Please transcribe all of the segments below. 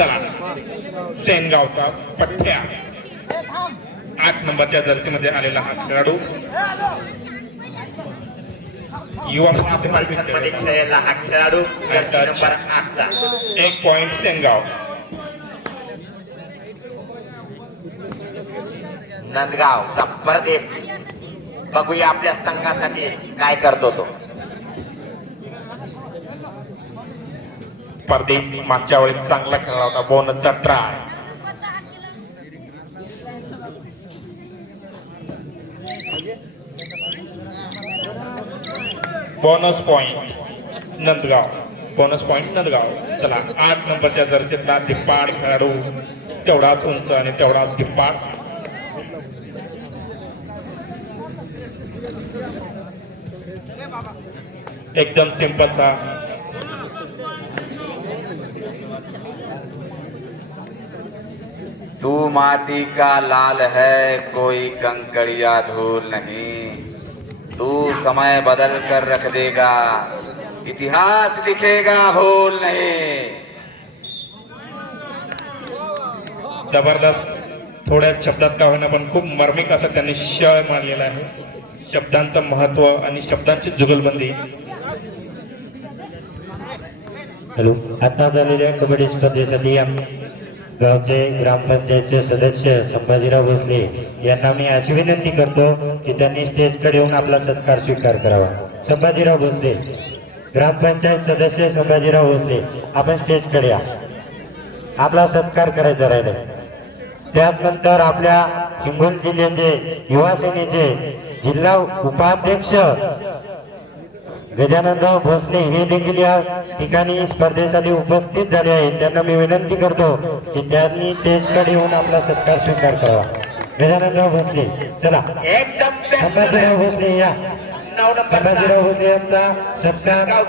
चला सेनगावचा पठ्या 8 नंबरच्या जर्सी मध्ये आलेला हा खेळाडू युवा मध्ये खेळलेला हा खेळाडू नंबर 8 चा 1 पॉइंट सेनगाव. नंदगावचा प्रदीप बघूया आपल्या संघासाठी काय करतो तो. प्रदीप मागच्या वेळेस चांगला खेळला होता. बोनसचा try. Bonus point Nandgaon. Bonus point Nandgaon. चला 8 नंबरच्या जर्सीतला दिप्पाड खेळाडू तेवढाच उंच आणि तेवढाच दिप्पाड. एकदम सिंपलचा तू माटी का लाल है कोई कंकड़िया धूल नहीं, तू समय बदल कर रख देगा इतिहास लिखेगा भूल नहीं. जबरदस्त. थोड्या शब्दात का होईना पण खूप मार्मिक असं त्यांनी शय मारलेला आहे. शब्दांचं महत्व आणि शब्दांची जुगलबंदी. हॅलो. आता झालेल्या कबड्डी स्पर्धेसाठी गावचे ग्रामपंचायतचे सदस्य संभाजीराव भोसले यांना मी अशी विनंती करतो की त्यांनी स्टेजकडे येऊन आपला सत्कार स्वीकार करावा. संभाजीराव भोसले, ग्रामपंचायत सदस्य संभाजीराव भोसले, आपण स्टेजकडे या. आपला सत्कार करायचा राहिला. त्यानंतर आपल्या हिंगोली जिल्ह्याचे युवा सेनेचे जिल्हा उपाध्यक्ष गजाननराव भोसले हे देखील या ठिकाणी स्पर्धेसाठी उपस्थित झाले आहेत. त्यांना मी विनंती करतो की त्यांनी स्टेजकडे येऊन आपला सत्कार स्वीकार करावा. गजाननराव भोसले, चला. संभाजीराव भोसले या. संभाजीराव भोसले यांचा सत्कार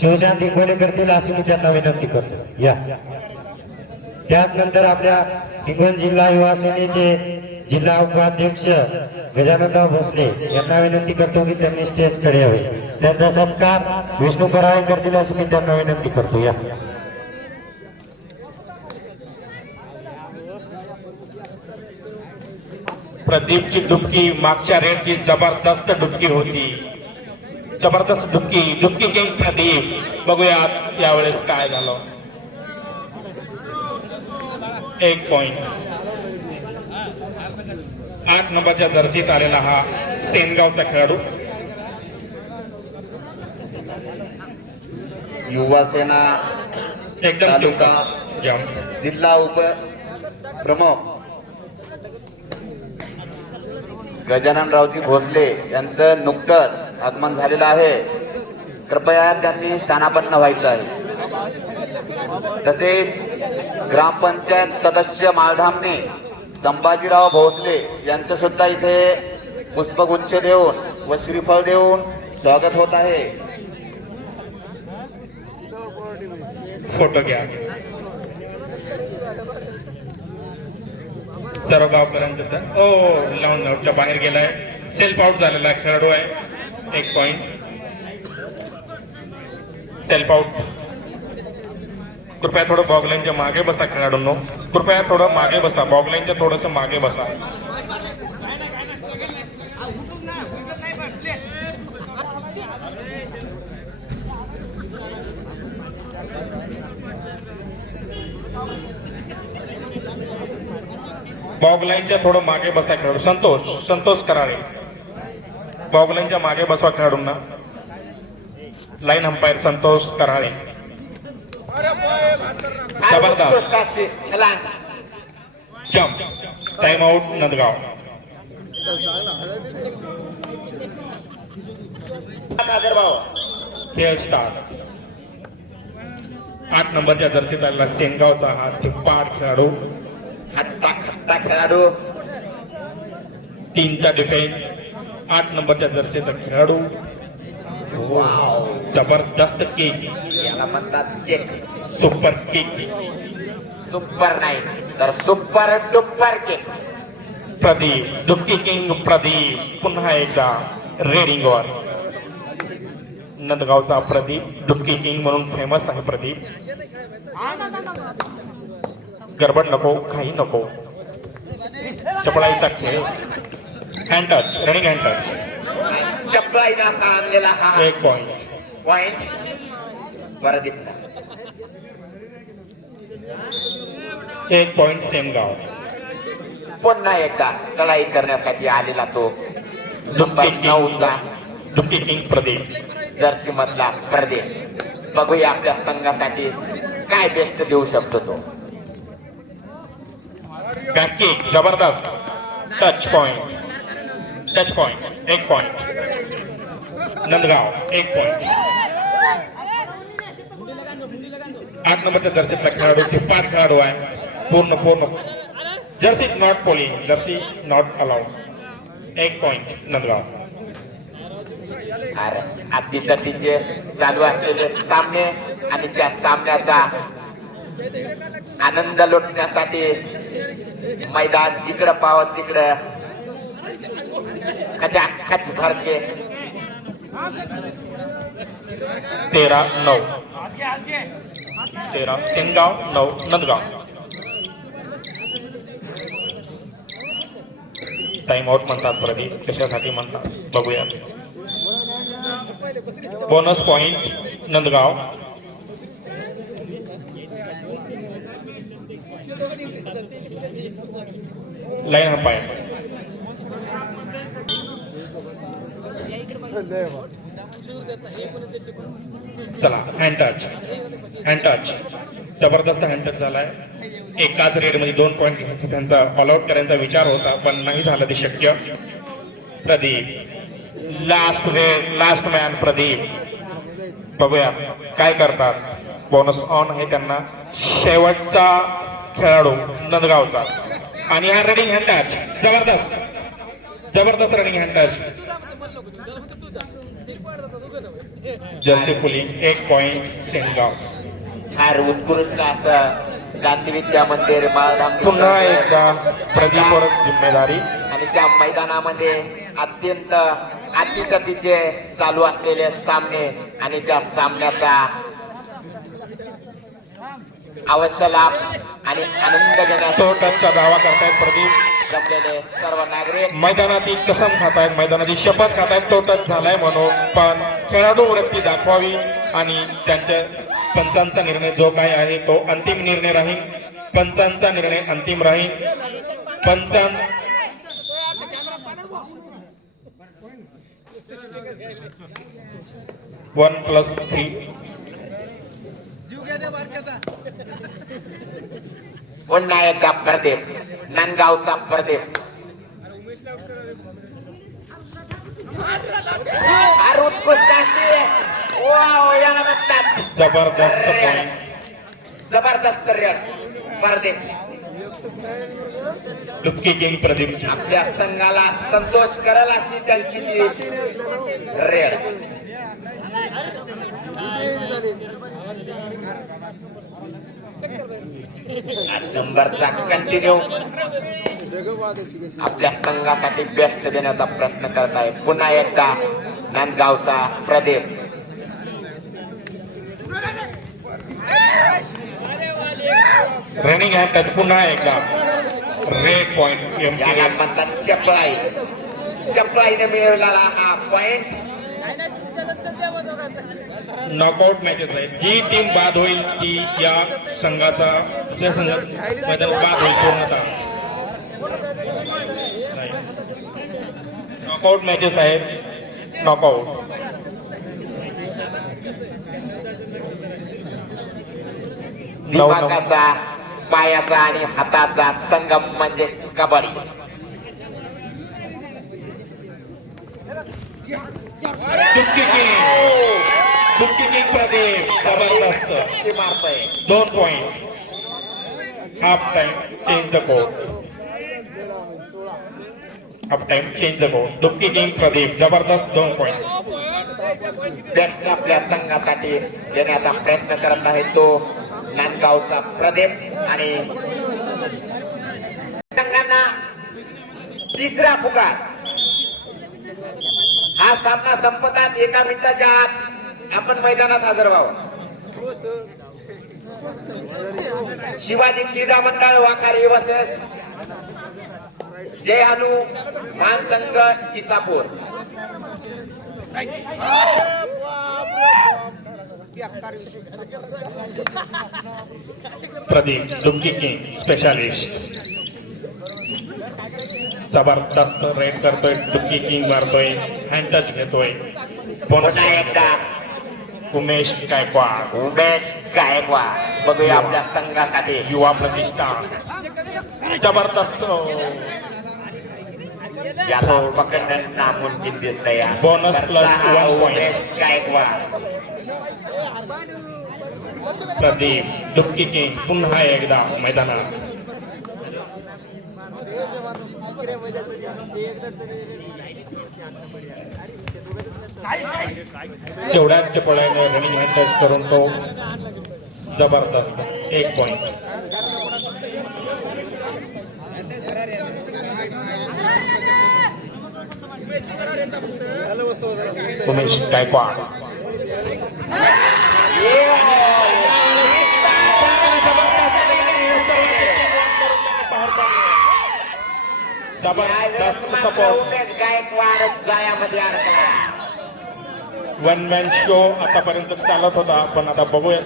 शिवशांती कोणी करतील अशी मी त्यांना विनंती करतो. या. त्यानंतर आपल्या हिंगोली जिल्हा युवा सेनेचे जिल्हा उपाध्यक्ष गजाननराव भोसले यांना विनंती करतो की त्यांनी स्टेजकडे यावे. त्यांचा सत्कार विष्णू कराळे करतील अशी मी त्यांना विनंती करतो. या. प्रदीपची डुबकी मागच्या रेडची जबरदस्त डुबकी होती. जबरदस्त डुबकी किंग प्रदीप. बघूयात यावेळेस काय झालं. 1 पॉइंट. 8 नंबरच्या जर्सीत आलेला हा सेनगावचा खेळाडू. युवा सेना एकदम तालुका जम. जिल्हा उप प्रमुख गजाननरावजी भोसले यांचं नुकतंच आगमन झालेलं आहे. कृपया त्यांनी स्थानापन्न व्हायचं आहे. तसेच ग्रामपंचायत सदस्य माळधामने संभाजीराव भोसले यांचं सुद्धा इथे पुष्पगुच्छ देऊन व श्रीफळ देऊन स्वागत होत आहे. फोटो घ्या. सर्व गावकऱ्यांचं लावून आउटच्या बाहेर गेलाय. सेल्फ आउट झालेला खेळाडू आहे. 1 पॉइंट. Self out. कृपया थोडं बॉगलाईनच्या मागे बसा खेळाडूंनो. कृपया थोडं मागे बसा. बॉगलाईनच्या थोडंसं मागे बसा. बॉगलाईनच्या थोडं मागे बसा खेळाडू. संतोष कराळे. बॉगलाईनच्या मागे बसवा खेळाडूंना. Line umpire Santosh Karale. जबरदस्त. जम्प. Time out Nandgaon. खेळ स्टार्ट. 8 नंबरच्या जर्सीत आलेला सेनगावचा हा थिप्पाड खेळाडू. हट्टा खेळाडू. 3चा डिफेन्स. 8 नंबरच्या जर्सीचा खेळाडू. जबरदस्त किक. याला म्हणतात किक. Super kick. सुपर नाही तर सुपर डुपर किक. प्रदीप. डुबकी किंग प्रदीप पुन्हा एकदा रेडिंगवर. नंदगावचा प्रदीप डुबकी किंग म्हणून फेमस आहे प्रदीप. गडबड नको, काही नको. चपळाईचा खेळ. Hand touch, running hand touch. चपळाईने असा आणलेला हा 1 पॉइंट. पॉइंट प्रदीप. 1 पॉइंट सेमगाव. पुन्हा एकदा चढाई करण्यासाठी आलेला तो नंबर 9चा डुबकी किंग प्रदीप. जर्सी मधला प्रदीप. बघूया आपल्या संघासाठी काय बेस्ट देऊ शकतो तो. बॅक किक जबरदस्त. Touch point. Touch point 1 point. Nandgaon 1 point. 8 नंबरच्या जर्सीतला खेळाडू ते 5 खेळाडू आहे. पूर्ण jersey not polling. Jersey not allowed. 1 point Nandgaon. अगदी तटीचे चालू असलेले सामने आणि त्या सामन्याचा आनंद लुटण्यासाठी मैदान जिकडं पावत तिकडं खचाखच भरते. 13-9. 13 सेनगाव, 9 नंदगाव. टाइम आउट म्हणतात प्रदीप. कशासाठी म्हणतात बघूया. Bonus point Nandgaon. Line umpire. चला हँड टच. हँड टच जबरदस्त हँड टच झालाय. एकाच रेड मध्ये 2 पॉइंट घ्यायचा त्यांचा ऑल आउट करायचा विचार होता पण नाही झालं ते शक्य. Pradeep last red, last man Pradeep. बघूया काय करतात. बोनस ऑन आहे त्यांना. शेवटचा खेळाडू नंदगावचा आणि हा रनिंग हँड टच जबरदस्त running hand touch. Jersey pulling 1 point Sengaon. फार उत्कृष्ट असं गांधीविद्या मंदिर पुन्हा एकदा प्रदीपवर जिम्मेदारी. आणि त्या मैदानामध्ये अत्यंत अतिशतीचे चालू असलेले सामने आणि त्या सामन्याचा अवश्य लाभ आणि आनंद घेण्यासाठी तो टचचा दावा करतायत प्रदीप. जमलेले सर्व नागरिक मैदानाची कसम खातायत, मैदानाची शपथ खातायत. तो टच झालाय म्हणून पण खेळाडू वृत्ती दाखवावी आणि त्यांच्या पंचांचा निर्णय जो काय आहे तो अंतिम निर्णय राहील. पंचांचा निर्णय अंतिम राहील. पंचां 1+3. पुन्हा एकदा प्रदीप, नांदगावचा प्रदीप. उत्कृष्ट अशी वाव याला म्हणतात. जबरदस्त पॉइंट. जबरदस्त रेड प्रदीप. डुबकी किंग प्रदीप. आपल्या संघाला संतोष करेल अशी त्यांची ती रेड. नंबरचा कंटिन्यू आपल्या संघासाठी बेस्ट देण्याचा प्रयत्न करत आहे. पुन्हा एकदा नांदगावचा प्रदीप. रनिंग हँड टच पुन्हा एकदा रेड पॉइंट. याला म्हणतात चपळाई. चपळाईने मिळवलेला हा पॉइंट. नॉकआउट मॅचेस आहेत. जी टीम बाद होईल ती या संघाचा मैदान बाद होईल पूर्णतः. नॉकआउट मॅचेस आहेत. नॉकआउट. दिमागाचा, पायाचा आणि हाताचा संगम म्हणजे कबड्डी. डुबकी किंग प्रदीप जबरदस्त मारतोय. 2 point. Half time change the code. Half time change the code. डुबकी किंग प्रदीप जबरदस्त 2 पॉइंट. बेस्ट आपल्या संघासाठी देण्याचा प्रयत्न करत आहे तो नांदगावचा प्रदीप. आणि संघांना तिसरा पुकार. हा सामना संपतात 1 मिनिटाच्या आत आपण मैदानात हजर व्हावं. शिवाजी क्रीडा मंडळ वाखारी वर्सेस जय हनु मान संघ इसापूर. प्रदीप डुमकी किंग स्पेशालिस्ट जबरदस्त रेड करतोय. डुमकी किंग मारतोय, हँड टच घेतोय. पुन्हा एकदा उमेश गायकवाड उमेश गायकवाड बघूया आपल्या संघासाठी. युवा प्रतिष्ठान जबरदस्त याला पकडणं नामुमकिन दिसतंय. Bonus plus हा 1 point. उमेश गायकवाड. प्रदीप डुमकी किंग पुन्हा एकदा मैदानात. जेवढ्याच पळायने रनिंग हँड टच करून तो जबरदस्त 1 पॉइंट. उमेश गायकवाड जबरदस्त सपोर्ट. उमेश गायकवाड जायामध्ये अडकला. वन मॅन शो आतापर्यंत चालत होता, पण आता बघूया.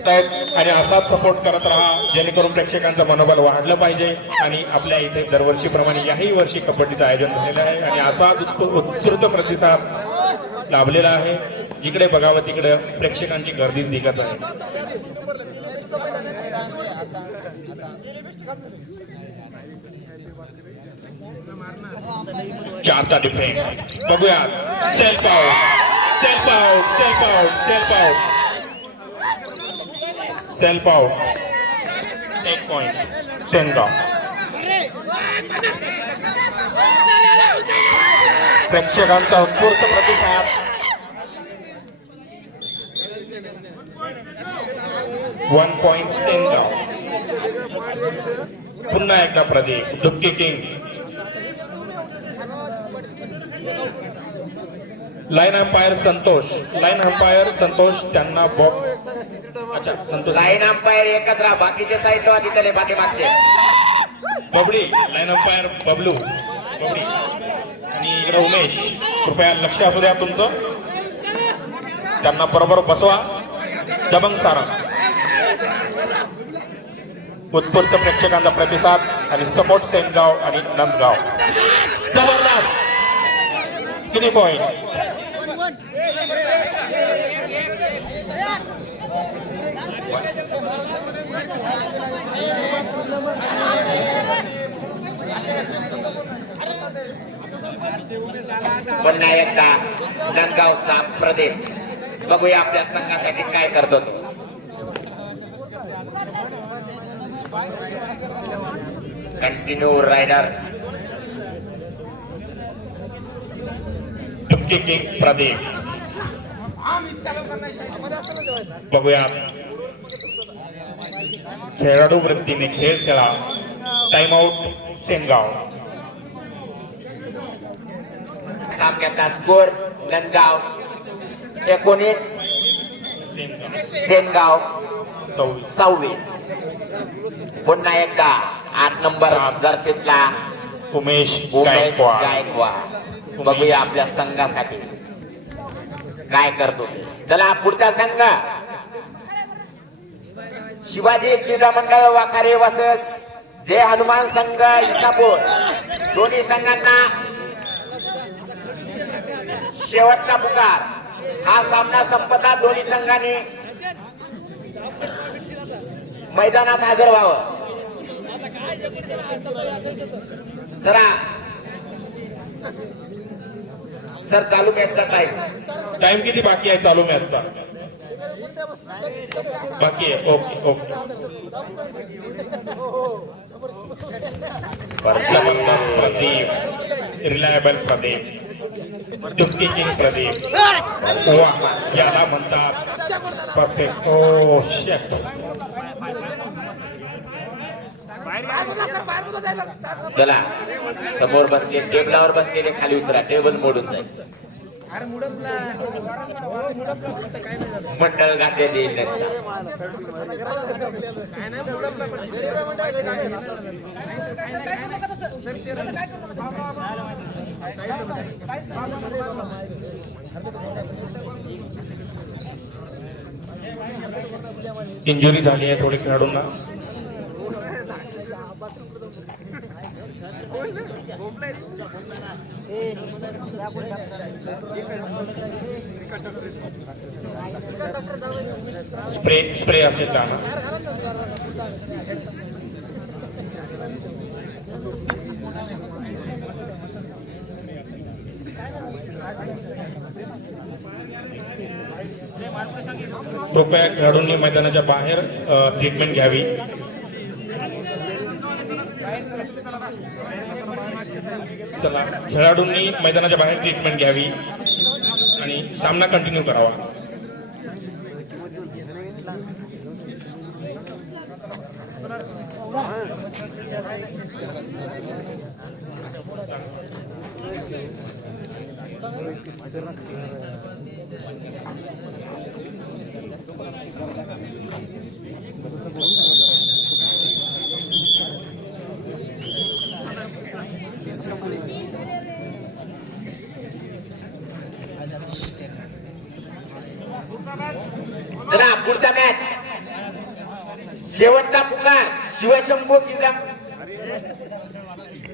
आणि असाच सपोर्ट करत राहा जेणेकरून प्रेक्षकांचं मनोबल वाढलं पाहिजे. आणि आपल्या इथे दरवर्षीप्रमाणे याही वर्षी कबड्डीचं आयोजन झालेलं आहे आणि असाच उत्स्फूर्त प्रतिसाद लाभलेला आहे. जिकडे बघावं तिकडे प्रेक्षकांची गर्दीच दिसत आहे. चारचा डिफेन्स बघूया. Self out, self out, self out, self out, self out. 1 point Sengaon. प्रेक्षकांचा उत्स्फूर्त प्रतिसाद. 1 पॉइंट सेनगाव. पुन्हा एकदा Pradeep Dumki king. Line umpire Santosh, line umpire Santosh त्यांना बॉब. अच्छा संतोष. लाईन अंपायर एकत्र, बाकीचे साईडला तिथले पाठीमागचे. बबडी लाईन अंपायर बबलू बबडी आणि इकडे उमेश. कृपया लक्ष असू द्या तुमचं. त्यांना बरोबर बसवा. दबंग सारा. उत्स्फूर्त प्रेक्षकांचा प्रतिसाद आणि सपोर्ट सेनगाव आणि नंदगाव. जबरदस्त. किती पॉइंट. पुन्हा एकदा नंदगावचा प्रदीप. बघूया आपल्या संघासाठी काय करतो. Continue raider. Dumki king Pradeep. बघूया खेळाडू वृत्तीने खेळ खेळा. Time out Sengaon. सामन्याचा स्कोर नंदगाव 19, सेनगाव 26. पुन्हा एकदा 8 नंबर जर्सीतला उमेश उमेश गायकवाड. गायकवाड. बघूया आपल्या संघासाठी काय करतो. चला पुढचा संघ शिवाजी क्रीडा मंडळ वाखारे वर्सेस जय हनुमान संघ इसापूर. दोन्ही संघांना शेवटचा पुकार. हा सामना संपता दोन्ही संघांनी मैदानात हजर व्हावं. जरा सर चालू मॅचचा टाइम किती बाकी आहे चालू मॅचचा. बाकी आहे. Okay okay. Pradeep reliable Pradeep. Dumki king Pradeep. वा याला म्हणतात परफेक्ट. ओ शेट. चला समोर बसले टेबलावर बसलेले खाली उतरा. टेबल मोडून जाईल. मंडळ घातलेली इंजुरी झाली आहे थोडी खेळाडूंना. स्प्रे असेल का? कृपया खेळाडूंनी मैदानाच्या बाहेर ट्रीटमेंट घ्यावी. चला, खेळाडूंनी मैदानाच्या बाहेर ट्रीटमेंट घ्यावी आणि सामना कंटिन्यू करावा. चला पुढचा मॅच शेवटचा पुकार शिवशंभू किल्ला